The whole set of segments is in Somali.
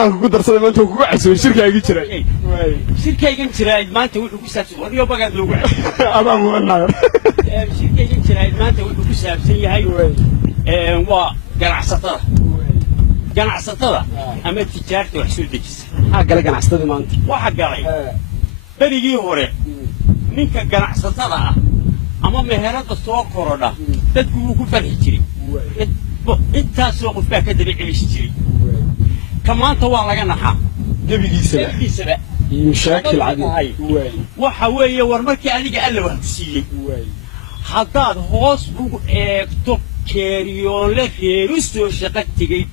قدر صدق ما أنت وقعت والشركة يجي ترى شركة يجي ترى ما أنت وش كسبت واليوم بقى لو أنا مو النار شركة يجي ترى ما أنت وش كسبت هي هاي وقناع سطرة قناع سطرة أما تجارته وحسود دجس حق لك أنا أستخدم أنت واحد قال بريجي هوري منك قناع سطرة أما مهارات السوق كورونا تدقوا كفر هجري أنت سوق فيها كدري عيش هجري كمان طوال لنا نبي سبع مشاكل عادي وحويه ورمركي أنا قال له هتسيلي حطاد هوس توب كاريون لفيروس وشقتي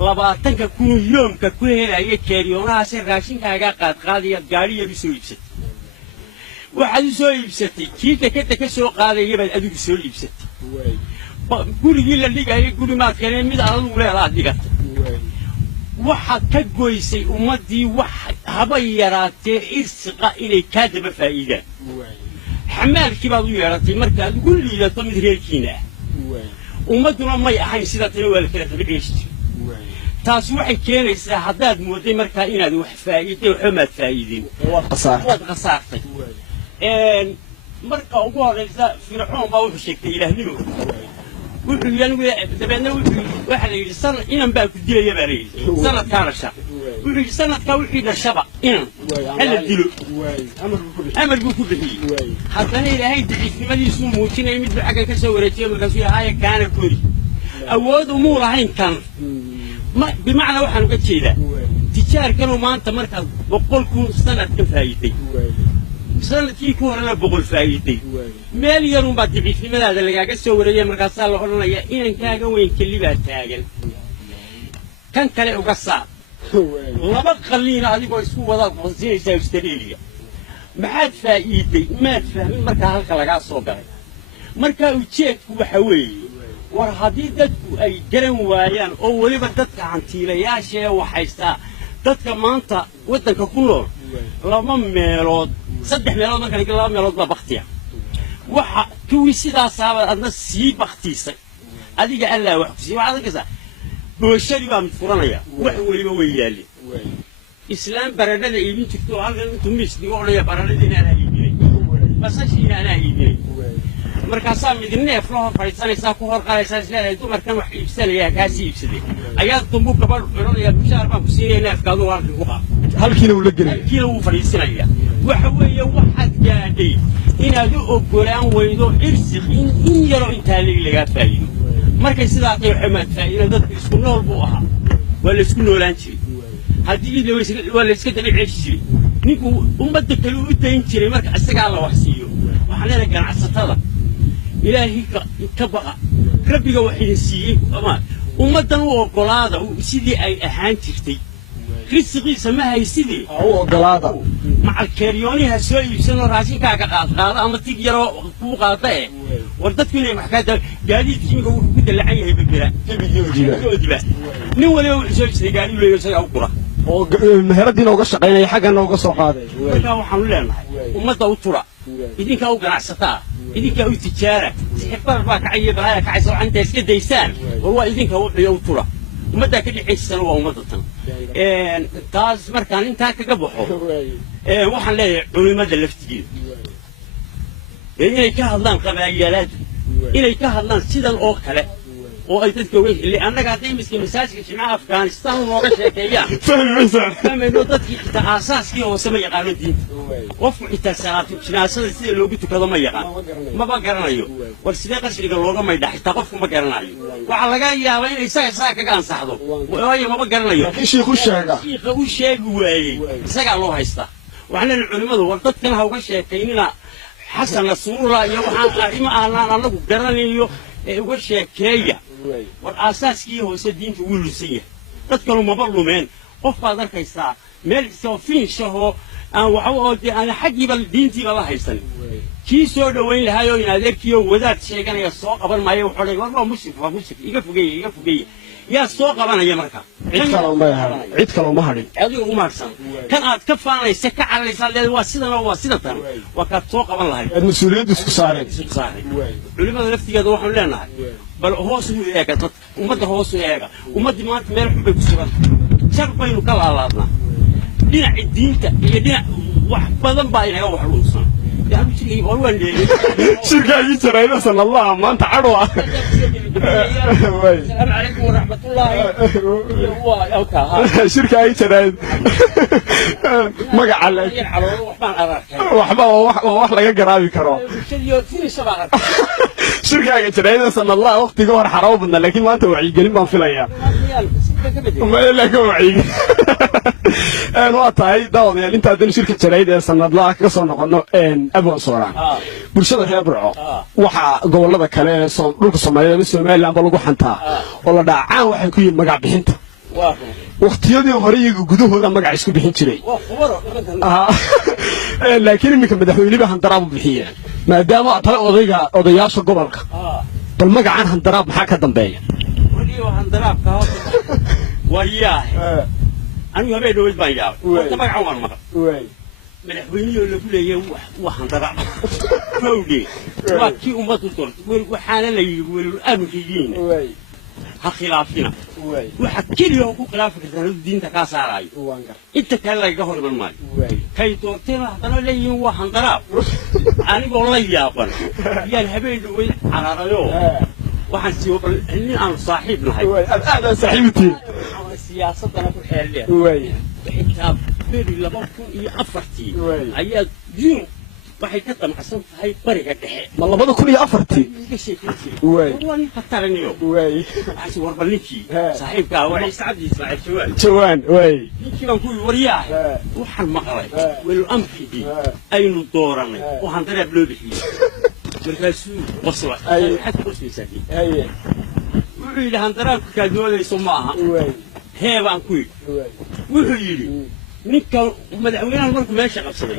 لبعتك كل يوم كل هاي كاريون عشان راشين كاجا قاضي جاري يبيسوي بست واحد يسوي بستي كيف كسو قاضي يبى أدوك يسوي بستي كل جيل اللي جاي كل ما كان ميد على ولا لا دقت واحد كجويسي ومدي واحد هبيراتي إرسقا إلى كذب فائدة حمال كبار يراتي مركز كل اللي طمد ريكينا ومدنا ما يحين سيرة الأول كذا بعيش تاسوع كان حداد مودي مركز إنا ذو فائدة وحمد فائدين وقصارتي مركز أقوى إذا فرعون ما وحشك إلى هنيو وحنا يعني تبعنا واحد يصير إنا بقى كدير يا بريء سنة كان الشاب وحنا سنة كوحدة الشبع إنا هلا دلو أمر بكل شيء حتى إلى هاي في مدرسة موتين يمد بحاجة كسورتي من كسوة هاي كان كوري أود أمور هاي كان ما بمعنى واحد قد شيء تجار كانوا ما أنت مركز بقولكم سنة كفايتي سنة كيكون أنا بقول فايدي مليون بعد في ماذا اللي قاعد يسوي رجال مركز صار له يا إن كان وين كل بعد تاجل كان كله قصة ولا بخلينا هذي بيسوي وضع زي استراليا ما حد فايدي ما تفهم مركز هالكلام صوغر مركز وشيك وحوي ورهديدك أي جرم ويان أول بدك عن تيليا شيء وحيستا dadka maanta wadanka ku nool laba meelood saddex meelood marka laga laba meelood baa baqtiya waxa kuwii sidaas ah adna sii baqtiisay adiga alla wax ku sii waxa ka saa booshari baa mid furanaya wax waliba way yaali islaam baradada iibin jirto halkan intuu misdigo oo baradada inaan iibinay basashi inaan iibinay markaasaa midneef loo fariisanaysaa ku hor qaadaysaa isleedahay dumarkan wax iibsanaya kaasi iibsaday ayaa dumbu gabadh xidhanaya bishaar baan ku siinaya neefkaadu waa ku qaa halkiina uu la gelay halkiina uu fariisanaya waxa weeye waxaad gaadhay inaad u ogolaan weydo irsiq in yaro intaa laga faa'iido markay sidaa tahay xamaad faa'iido dadku isku nool buu ahaa waa la isku noolaan jiray haddii waa la iska dabiici jiray ninku ummadda kale u dayn jiray marka isagaa la wax siiyo waxaan leedahay ganacsatada إلهي كبقى ربي وحيد السيء أما ومدن وقلاده سيدي أي أهان تفتي رزقي سماها يسيدي هو قلاده مع الكاريوني هالسوي يسنو راسين كاكا أما تيجي فوق قاطع وردت كل محكاة قالي تجيني قول كده اللي عيني بالبلا تبي نولي وسوي سيدي قالي ولا يسوي أوقرة المهرة دي نوقش قينا حاجة نوقش قاده وكانوا حملنا ومدى وطرة إذن كانوا قناعستها إذن كانوا تجارة تحبر باك عيب هاي كعيسو عن تسكي ديسان وهو إذن كانوا يوطرة ومدى كده حيسان ومدى تاز مركان انتا كقبحو وحن ليه علماء اللفتجين إني كهضان قبائيالات إني كهضان سيدا الأوكالة وأي تذكر اللي أنا قاعدين مسكين مساجك جماعة أفغانستان وغشة كيان فهم إنه تذكر تأساس كيه وسمى يقالون دين وفق التسارات شناسة سيدا لو قلت كذا ما يقال ما بقرنا يو والسباقة شريك اللوغة ما يدحي تقف ما بقرنا يو وعلى قاية يا وين يساق كان صحضه وهي ما بقرنا يو شيخ الشيخ شيخ وشيخ وهي يساق الله هيستا وعنا العلماء والقد كان هوغشة كيننا حسن الصورة يوحان ما أنا قرنا يو وغشة كيه والأساسي هو سدين تقول سيء تذكروا ما برلمان قف هذا كيسا مال سوفين شهو أنا حقي بالدين تي الله يسلم كي سود وين لهايو يناديك يو وذات شيء كان يسوق قبل ما يوحول والله مشرف يقف يا سوق أنا يا مركا عيد كلام ما هري هذا هو مارسن كان أتكفى أنا يسكع على لسان واسدة وكان سوق الله المسؤولية ديسكساري علماء نفتي هذا واحد لنا بل هو سوي إيجا ومد هو سوي إيجا ومد ما تمر حب بسرعة jar baynu ka laalaadnaa dhinaca diinta iyo dhinac wax badan baa inaga wax dhunsan shirkaagii jaraayada sanadlaha maanta cadwa السلام عليكم ورحمة الله shirkaagii jaraayad magaca waxba wax laga garaabi karo shirkaaga jaraayada sanadlaha waqtiga hor xaraabo badna laakiin maanta wacyigelin baan filayaa waa tahay daawadayaal intaadan shirka jaraayad ee sanadlaha kaga soo noqono abwan sooraan bulshada reer burco waxaa gobolada kale ee dhulka Soomaaliya ama Soomaaliland ba lagu xantaa oo la dhaacaan waxay ku yihiin magac bixinta waqtiyadii hore iyagu gudahooda magac isku bixin jiray laakiin iminka madaxweynaha handaraab bixiyeen maadaama tala odayaasha gobolka bal magacan handaraab maxaa ka dambeeya handaraabka wariyaah anigu habeen dhoweyd baan yaabay magacan waan maqal madaxweynuhu lagu leeyahay wax handaraab fawdi waa kii ummadu doortay waxaana la yiri weli amrigiin ha khilaafina waxa kaliya ku khilaafi kartaa diinta ka saarayo inta kale laga horman maayo kay doorteen hadana leeyihiin wax handaraab anigoo la yaaban yaan habeen dhoweyd caraarayo waxaan sii wabal in aan saaxiib nahay aad saaxiibtii siyaasadana ku xeelay xitaa beri 2004 ayaa diin waxay ka damacsan tahay bariga dhexe ma 2004 waan qataraniyo asi warbaliki saaxiibka waa Saacid Ismaaciil jawaan ninkii baan ku wariyaa waxaan maqlay weel amkii aynu dooranay oo handaraab loo bixiyay markaasuu qosla xad qoslaysaakii wuxuu yidhi handaraabka kaa doodayso ma aha heebaan ku yidhi wuxuu yidhi ninka madaxweynaha markuu meesha qabsaday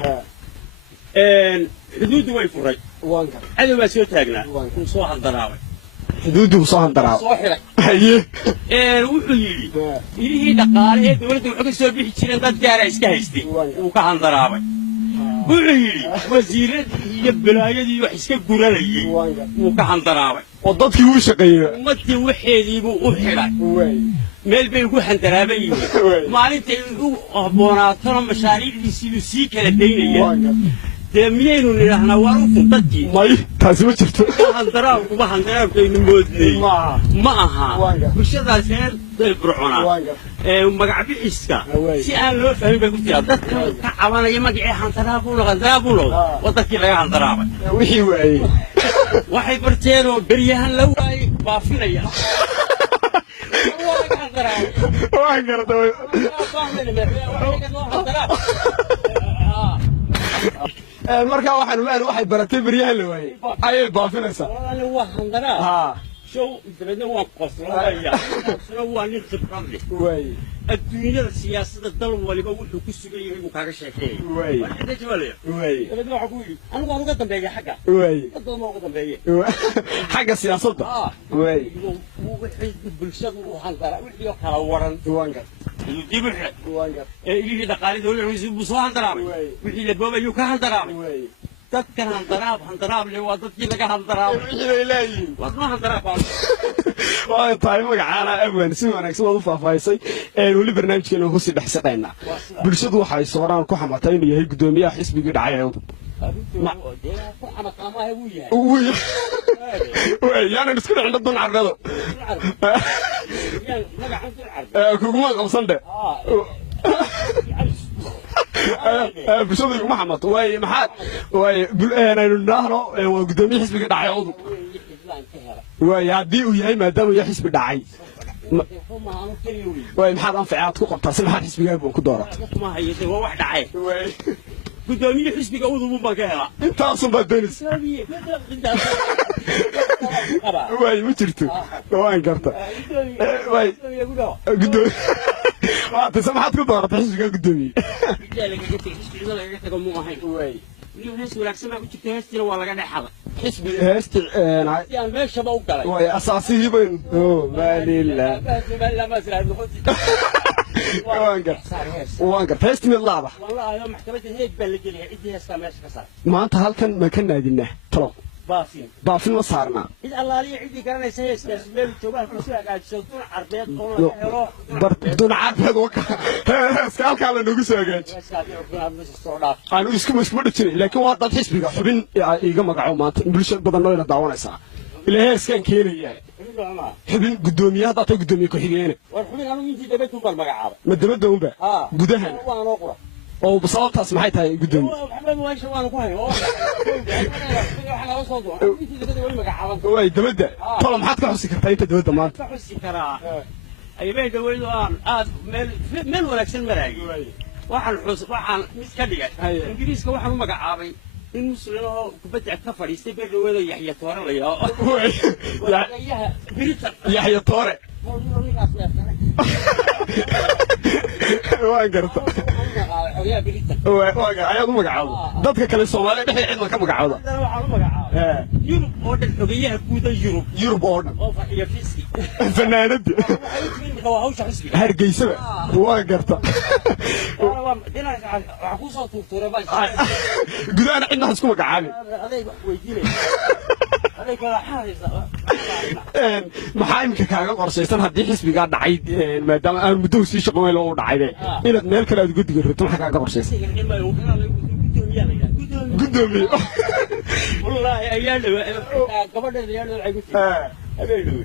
xuduuddu way furay cadow baa soo taagnaa wuu soo handaraabay xuduuddu soo handaraabay soo xiray wuxuu yidhi ilihii dhaqaale ee dowladda wuxuu ka soo bixi jireen dad gaara iska haystay wuu ka handaraabay wuxuu yidhi wasiiradii iyo balaayadii wax iska guranayay wuu ka handaraabay oo dadkii uu shaqeeyay ummadii waxeedii buu u xidhay meel bay ugu handaraaban yihiin maalintay u haboonaatona mashaariicdiisiibuu sii kala daynaya dee miyaynu nidhaahnaa waa rufun dadkii may taasi ma jirto handaraabkaynu moodnay ma aha bulshadaas reer burcona magac bixiska si aan loo fahmin bay ku jiraa dadka ka cabanaya magacii handaraab buu noqday waa dadkii laga handaraabay wixii waayey waxay barteenoo beryahan la waayey baafinaya waan gartay marka waxay baratay beryahan la waayey ayay baafinaysaa waa handaraab show dabadna waan qoslaya waa nin khibrad leh adduunyada siyaasadda dal waliba wuxuu ku sugan yahay inuu kaaga sheekeeyo dabadna waxaa ku yidhi anigu waan uga dambeeya xagga daddooma uga dambeeye xagga siyaasadda bulshadu u handara wixii kala waran dib u xidhay ilihii dhaqaalii dowladda buu soo handaraabay wixii la boobayuu ka handaraabay dadkan handaraab leh waa dadkii laga handaraabay wixii ay leeyihiin waad ma handaraab waa tahay magacaana abwan si wanaagsan waad u faahfaahisay weli barnaamijkeena ku sii dhexsaqaynaa bulshadu waxay sooraan ku xamatay inuu yahay gudoomiyaha xisbigii dhacay yaanan isku dhicin dun carrado kuguma qabsan dhe bulshadu iguma xamato waay maxaad waay aynu nidhaahno waa gudoomiye xisbiga dhacay udub waay haddii uu yahay maadaama uu yahay xisbi dhacay waay maxaad anfacaad ku qabtaa si maxaad xisbigaaga baan ku dooratay gudoomiye xisbiga udub baan ka helaa intaasun baad doonaysa waay ma jirto waan garta waay waatase maxaad ku dooratay xisbigaa gudoomiye heestina waa laga dhexada xisbi heesti meeshaba u galay waay asaasihii baynu waan garta heesti mid laaba maanta halkan ma ka naadinaa talo baafin ma saarna إذا الله لي عندي كان يسيس كسبيل جوبان كسوة قاعد يشوفون عربيات قولا هلو dun carbeed waka iskaalkaa la nagu soo hagaaj aanu isma dhijin laakiin waa dad xisbiga xubin iga magaco maanta bulshada badan oo ila daawanaysaa ilaa heeskan keenaya xubin gudoomiye hadda tay gudoomiye ku xigeen xubin anu intii dabadu bal magacaaba ma dabada unba gudahan oo sababtaas maxay tahay gudoomiye way dabada tolo maxaad ka xusi kartaa inta dabada maanta ka xusi karaa ay bay dawladdu aad meel wanaagsan maraayay waxaan mid ka dhigay ingiriiska waxaan u magacaabay in muslimiinoo kubadda ka fadhiistay bay dawladda Yaxya Toore la Yaxya Toore waa garta ayaad u magacaabo dadka kale Soomaaliya dhexdeeda cid ma ka magacaabo Yurub oo dhan xogeyaha guuda Yurub oo dhan oo fadhiya fiski fanaanada hargeysa waa garta gudaana cidna isku magacaabin maxaa imika kaaga qorshaysan haddii xisbigaa dhacay maadaama aan muddo sii shaqo loo dhacayde inaad meel kale aad guddiga rabto maxaa kaaga qorshaysan gudoomiye wallaahi ayaa gabadheeda ayaa waxay ku tiri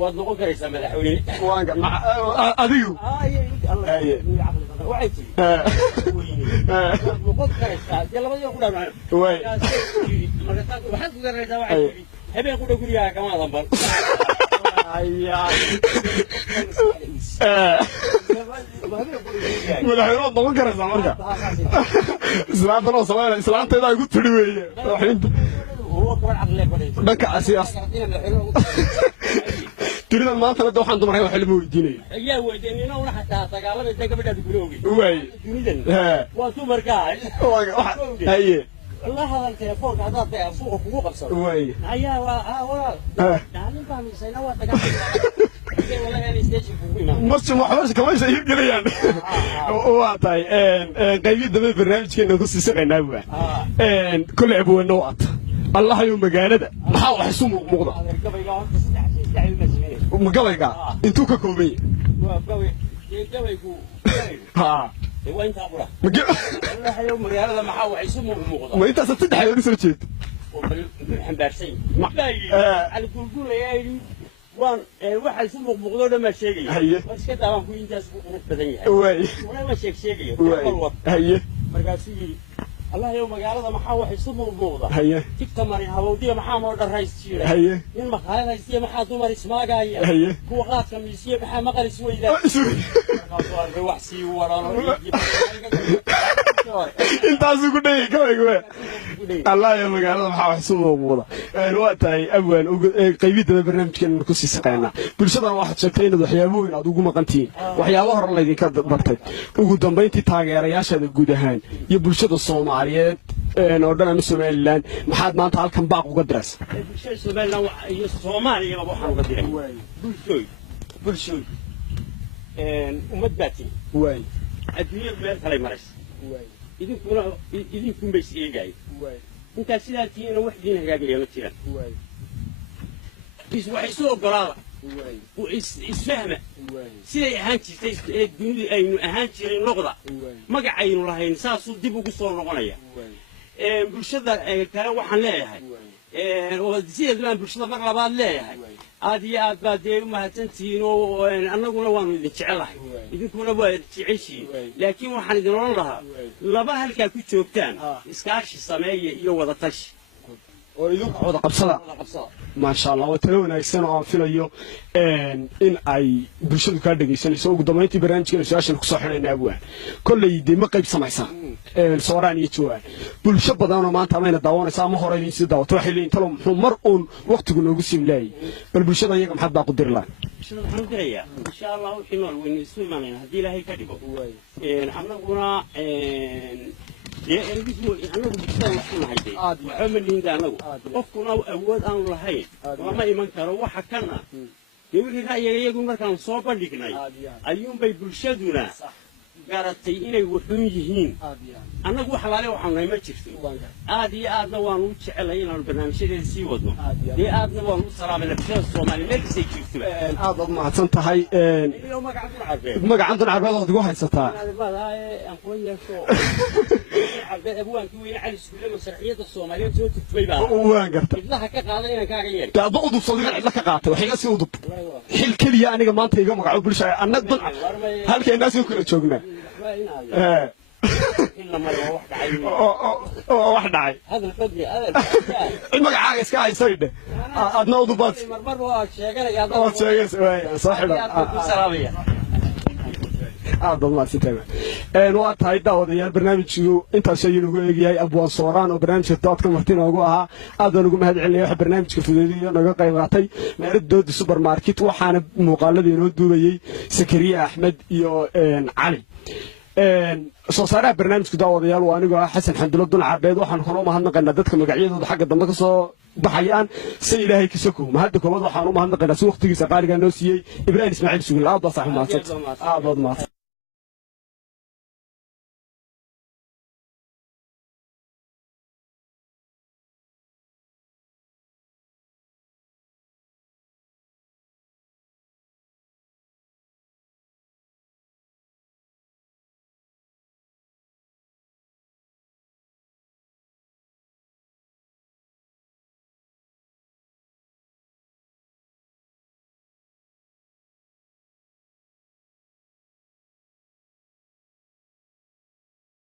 waad noqon karaysaa madaxweyne adigu waxay tiri noqon karaysaa dee labadii ku dhamaan waxaad ku garanaysaa waxay tiri habeen ku dhow gurigaaga kama adan bal madaxweynaad noqon karaysaa marka islaantan oo samayna islaanteeda ay ku tiri weeye dhanka siyaas tiridan maanta la waxaan dumaray wax lama weydiinay ayaa weydiinayna una xataa dagaalada inta gabadhaadu guloogi way dunidan waa dumarkaa haye الله هذا التليفون هذا فوق فوق قبصر وي أيها والله يعني فهم سينوات والله يعني ستيشن مش محمد كمان شيء كذا يعني واطي قيبي دم برنامج كنا قصي سقينا بوا كل أبوه النوات الله يوم مجانده محاول حسوم مقضى مقضى انتو ككومي ها وين تابوره؟ والله يوم رياضة محاوى يسموه مغضب. ما أنت ستدعي ولا سرتشيت؟ حمبارسين. على كل يا وان واحد يسموه مغضب ما شيء. هيه. بس كده ما في إنجاز بدني. وين. ولا ما شيء. وين. هيه. مركزي الله يوم رياضة محاوى يسموه مغضب. هيه. تكتمري هودية محامد الرئيس شيء. هيه. من مخالف رئيسية محاد عمر اسمها جاية. هيه. كوقات كميسية محامد السوي ده. وحسي ورانا. intaas ugu dhayay kabayga Allah ya magaalada waxa wax soo muuqda waa tahay abwaan qaybida barnaamijkan ku sii saqayna bulshada waxa sheegtay in waxyaabo aad ugu maqantiin waxyaabo hore la idinka bartay ugu dambeyntii taageerayaashada guud ahaan iyo bulshada Soomaaliyeed oo dhan Soomaaliland maxaad maanta halkan baaq uga diraysaa bulshada Soomaaliland iyo Soomaaliya waxaan uga diray bulshooy ummad baati way adduunyo meel kale maras idinkum bay sheegay inta sidaatiina wax diin hagaagaya ma jiraan is waxay soo ogolaada isfahma siday ahaan jirtay dunida aynu ahaan jiray noqda magacaynu lahayn saasuu dib ugu soo noqonaya bulshada kale waxaan leeyahay oo sidaan bulshada mar labaad leeyahay aad iyo aad baad u mahadsantihiin oo annaguna waanu idin jecelahay idinkuna waa jeceshiin laakiin waxaan idin oran lahaa laba halkaa ku joogtaan iskaashi sameeya iyo wada tashi oo idinku wada qabsada ما شاء الله وتلون أحسن وعفليو إن أي برشلو كارد جيسان يسوق دمانتي برانش كنا سواشن كسوحنا نابوه كل يدي ما قيب سمايسان صوران يتوه برشة بدانا ما تامين الدوان سامو هراي يصير داو تروحين تلهم مرء وقت كنا نقسم لاي بالبرشة ده يجمع حد باقدر لا الحمد لله إن شاء الله وحمل وين يسوي معنا هدي له كذبه إحنا قلنا أنا بقول لك هيدي محمد ليندانو قفنا أول أن رهين وما يمكن روح كنا يقول لك يقول مركان صوب لكناي اليوم بيبرشدونا garatay inay wuxuun yihiin annagu wax laale waxaan nahay ma jirto aad iyo aadna waan u jecelay inaan barnaamijyadeeda sii wadno dee aadna waan u salaamayna bulshada Soomaaliyeed meel kasta joogto aad u mahadsan tahay magacan dun carbeed oo ugu haysataa abwaankii weyne cali iskuule masraxiyada Soomaaliyeed soo tufay baa waan gartay cidlaha ka qaaday inaan kaaga yeelay daad u dub sadiga cidla ka qaatay waxa iga sii udub xil kaliya aniga maanta iga magaco bulshada annag dun halkeenna soo kala joognaa wax dhacay magacaaga iska haysaydhe adna udubaad aad maadsantahay waa tahay daawadayaal barnaamijku intaas ayuu nagu eegyahay abwaan sooraan oo barnaamijka doodka marti noogu ahaa aad baan ugu mahad celinaya waxa barnaamijka fududeeyo naga qayb qaatay meherad doodi supermarket waxaana muuqaaladii inoo duubayey Sakariya Axmed iyo Cali soo saaraha barnaamijku daawadayaal waa anigoo Xasan Xamdulo Dun Carbeed waxaan ku mahadnaqaynaa dadka magacyadooda xagga dambe ka soo baxayaan si ilaahay ka soo koobo mahad koobad waxaan u mahadnaqaynaa si waqtigiisa qaaliga noo siiyay Ibrahim Ismaaciil Sugal aad baa saaxiib mahadsan